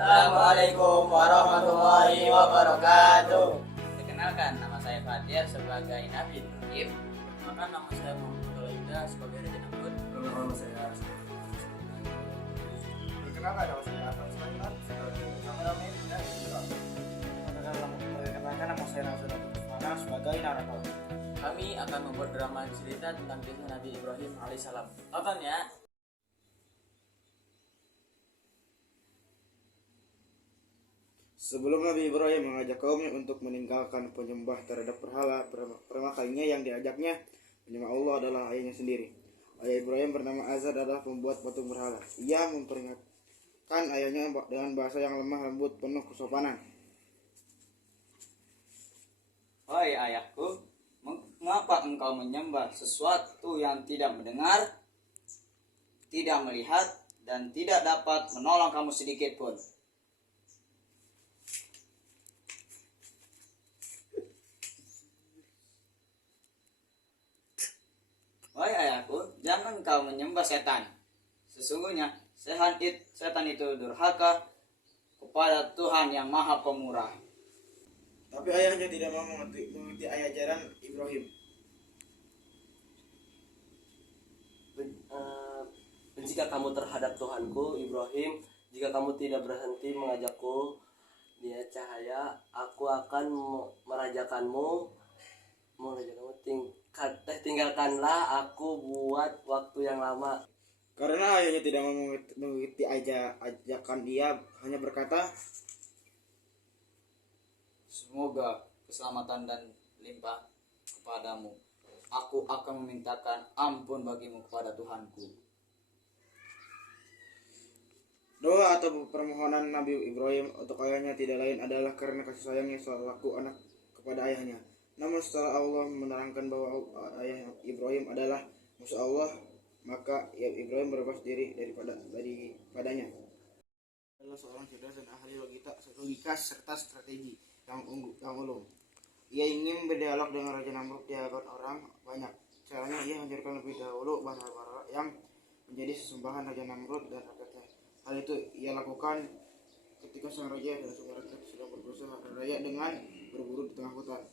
Assalamualaikum warahmatullahi wabarakatuh. Perkenalkan, nama saya Fatir sebagai Nabi Ibrahim. Maka nama saya Muhammad Ida sebagai Raja Namrud. Nama saya perkenalkan, nama saya Afan Sulaiman sebagai kameramen dan editor. Perkenalkan, nama saya Nazar Mana sebagai narator. Kami akan membuat drama cerita tentang kisah Nabi Ibrahim alaihissalam. Tonton ya. Sebelum Nabi Ibrahim mengajak kaumnya untuk meninggalkan penyembah terhadap berhala, pertama kalinya yang diajaknya menyembah Allah adalah ayahnya sendiri. Ayah Ibrahim bernama Azad adalah pembuat patung berhala. Ia memperingatkan ayahnya dengan bahasa yang lemah lembut penuh kesopanan. Wahai ayahku, mengapa engkau menyembah sesuatu yang tidak mendengar, tidak melihat, dan tidak dapat menolong kamu sedikit pun? Wahai ayahku, jangan engkau menyembah setan. Sesungguhnya setan itu durhaka kepada Tuhan yang Maha Pemurah. Tapi ayahnya tidak mau mengikuti ajaran Ibrahim. Jika kamu terhadap Tuhanku Ibrahim, jika kamu tidak berhenti mengajakku dia cahaya, aku akan merajakanmu. Tinggalkanlah aku buat waktu yang lama. Karena ayahnya tidak mau mengikuti ajakan, dia hanya berkata, Semoga keselamatan dan limpah kepadamu. Aku akan memintakan ampun bagimu kepada Tuhanku. doa atau permohonan Nabi Ibrahim untuk ayahnya tidak lain adalah karena kasih sayangnya selaku anak kepada ayahnya. Namun setelah Allah menerangkan bahwa ayah Ibrahim adalah musuh Allah, maka Ibrahim berlepas diri daripadanya. Adalah seorang cerdas dan ahli logika serta strategi yang ulung. Ia ingin berdialog dengan Raja Namrud di hadapan orang banyak. Caranya ia hancurkan lebih dahulu bara-bara yang menjadi sesembahan Raja Namrud dan rakyatnya. Hal itu ia lakukan ketika sang raja dan semua rakyat sedang berusaha raya dengan berburu di tengah hutan.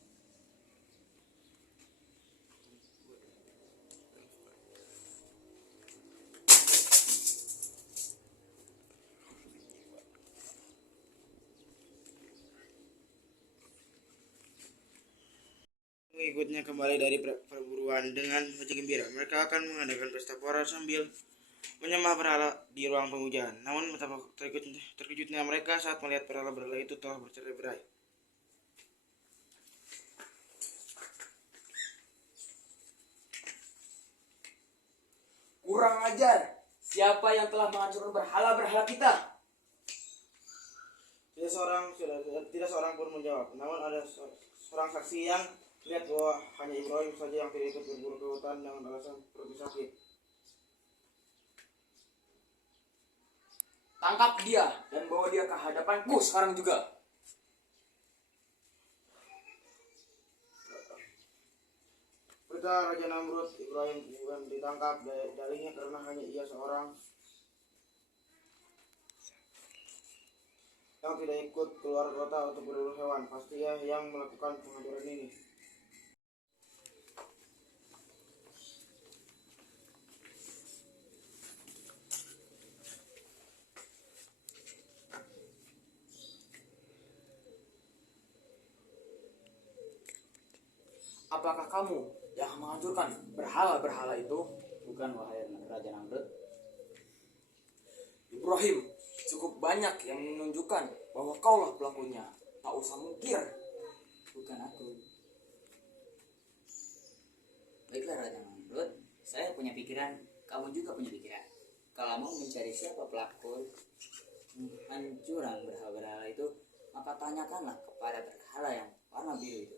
Mengikutnya kembali dari perburuan dengan wajah gembira. Mereka akan mengadakan pesta pora sambil menyembah berhala di ruang pemujaan. Namun betapa terkejutnya mereka saat melihat berhala-berhala itu telah bercerai-berai. Kurang ajar! Siapa yang telah menghancurkan berhala-berhala kita? Tidak seorang pun menjawab. Namun ada seorang saksi yang lihat bahwa hanya Ibrahim saja yang tidak ikut berburu ke hutan dengan alasan perut sakit. Tangkap dia dan bawa dia ke hadapanku sekarang juga. Berita Raja Namrud, Ibrahim bukan ditangkap darinya karena hanya ia seorang yang tidak ikut keluar kota untuk berburu hewan. Pasti ia yang melakukan penghancuran ini. Apakah kamu yang menghancurkan berhala-berhala itu? Bukan, wahai Raja Namrud. Ibrahim, cukup banyak yang menunjukkan bahwa kaulah pelakunya. Tak usah mungkir. Bukan aku. Baiklah Raja Namrud, saya punya pikiran, kamu juga punya pikiran. Kalau mau mencari siapa pelaku hancuran berhala-berhala itu, maka tanyakanlah kepada berhala yang warna biru itu.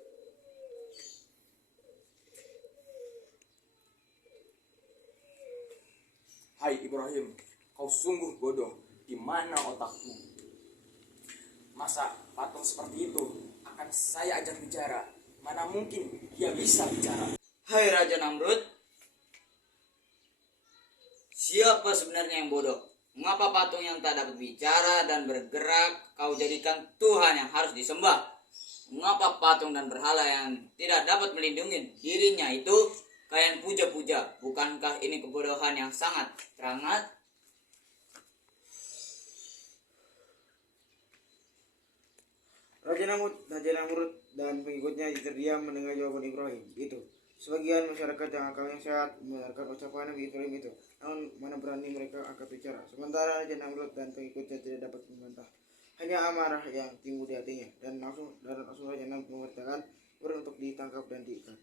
Hai Ibrahim, kau sungguh bodoh. Di mana otakmu? Masa patung seperti itu akan saya ajak bicara? Mana mungkin dia bisa bicara? Hai Raja Namrud, siapa sebenarnya yang bodoh? Mengapa patung yang tak dapat bicara dan bergerak kau jadikan Tuhan yang harus disembah? Mengapa patung dan berhala yang tidak dapat melindungi dirinya itu kalian puja-puja? Bukankah ini kebodohan yang sangat teramat? Raja Namrud dan pengikutnya terdiam mendengar jawaban Ibrahim itu. Sebagian masyarakat yang akalnya sehat membenarkan ucapan Nabi Ibrahim itu, namun mana berani mereka angkat bicara. Sementara Raja Namrud dan pengikutnya tidak dapat membantah. Hanya amarah yang timbul di hatinya, dan langsung Raja Namrud memerintahkan Ibrahim untuk ditangkap dan diikat.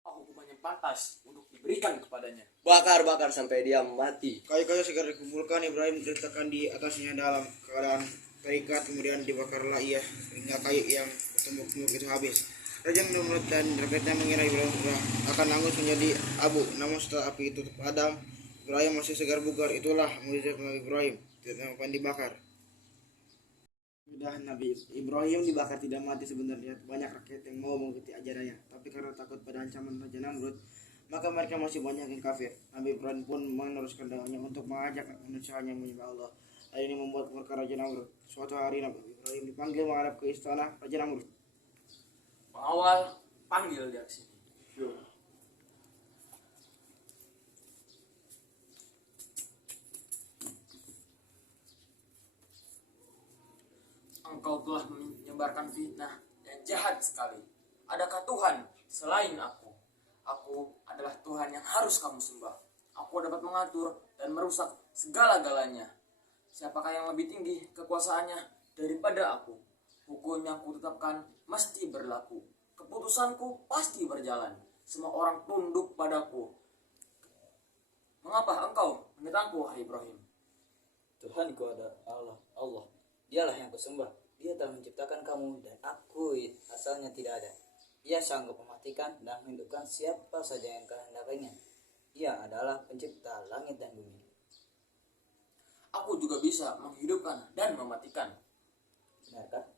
Hukuman yang pantas untuk diberikan kepadanya. Bakar sampai dia mati. Kayu-kayu segera dikumpulkan, Ibrahim diletakkan di atasnya dalam keadaan terikat, kemudian dibakarlah ia hingga kayu yang bertumbuk-tumbuk itu habis. Raja Namrud dan rakyatnya mengira Ibrahim akan hangus menjadi abu, namun setelah api itu padam, Ibrahim masih segar bugar. Itulah mukjizat Nabi Ibrahim, tidak dibakar. Sudah Nabi Ibrahim dibakar tidak mati sebenarnya. Banyak rakyat yang mau mengikuti ajarannya, tapi karena takut pada ancaman Raja Namrud, maka mereka masih banyak yang kafir. Nabi Ibrahim pun meneruskan dakwahnya untuk mengajak manusianya menyembah Allah. Hal ini membuat murka Raja Namrud. Suatu hari Nabi Ibrahim dipanggil menghadap ke istana Raja Namrud. Pengawal, panggil dia ke sini. Engkau telah menyebarkan fitnah yang jahat sekali. Adakah Tuhan selain aku? Aku adalah Tuhan yang harus kamu sembah. Aku dapat mengatur dan merusak segala-galanya. Siapakah yang lebih tinggi kekuasaannya daripada aku? Hukum yang kutetapkan mesti berlaku. Keputusanku pasti berjalan. Semua orang tunduk padaku. Mengapa engkau menentangku, wahai Ibrahim? Tuhanku adalah Allah. Dialah yang kusembah. Dia telah menciptakan kamu dan aku asalnya tidak ada. Ia sanggup mematikan dan menghidupkan siapa saja yang kehendakinya. Ia adalah pencipta langit dan bumi. Aku juga bisa menghidupkan dan mematikan. Benarkah?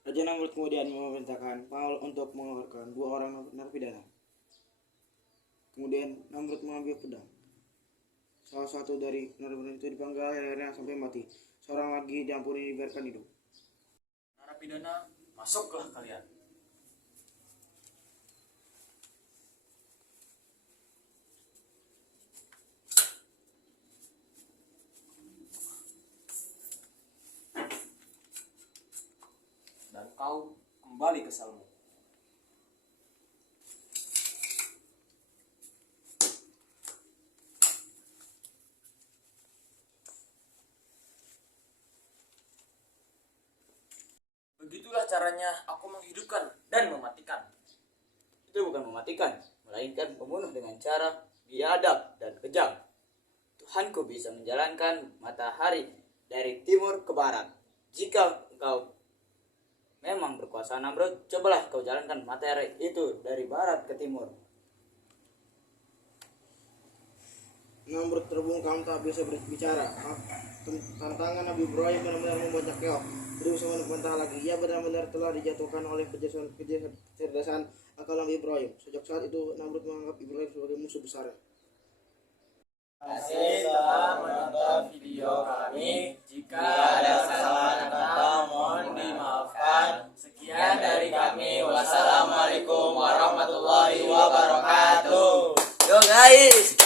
Raja Namrud kemudian memerintahkan Paul untuk mengeluarkan 2 orang narapidana. Kemudian Namrud mengambil pedang. Salah satu dari narapidana itu dipanggal lehernya sampai mati. Seorang lagi diampuni dibiarkan hidup. Narapidana, masuklah kalian. Dan kau kembali ke selmu. Begitulah caranya aku menghidupkan dan mematikan. Itu bukan mematikan, melainkan membunuh dengan cara biadab dan kejam. Tuhanku bisa menjalankan matahari dari timur ke barat. Jika engkau memang berkuasa Namrud, cobalah kau jalankan matahari itu dari barat ke timur. Namrud terbungkam tak bisa berbicara. Tantangan Nabi Ibrahim benar-benar membuatnya keok. Tidak bisa membantah lagi. Ia benar-benar telah dijatuhkan oleh kecerdasan akal Nabi Ibrahim. Sejak saat itu Namrud menganggap Ibrahim sebagai musuh besar. Terima kasih telah menonton video kami. Jika ada kesalahan kata mohon dimaafkan. Sekian dari kami. Wassalamualaikum warahmatullahi wabarakatuh. Yo guys.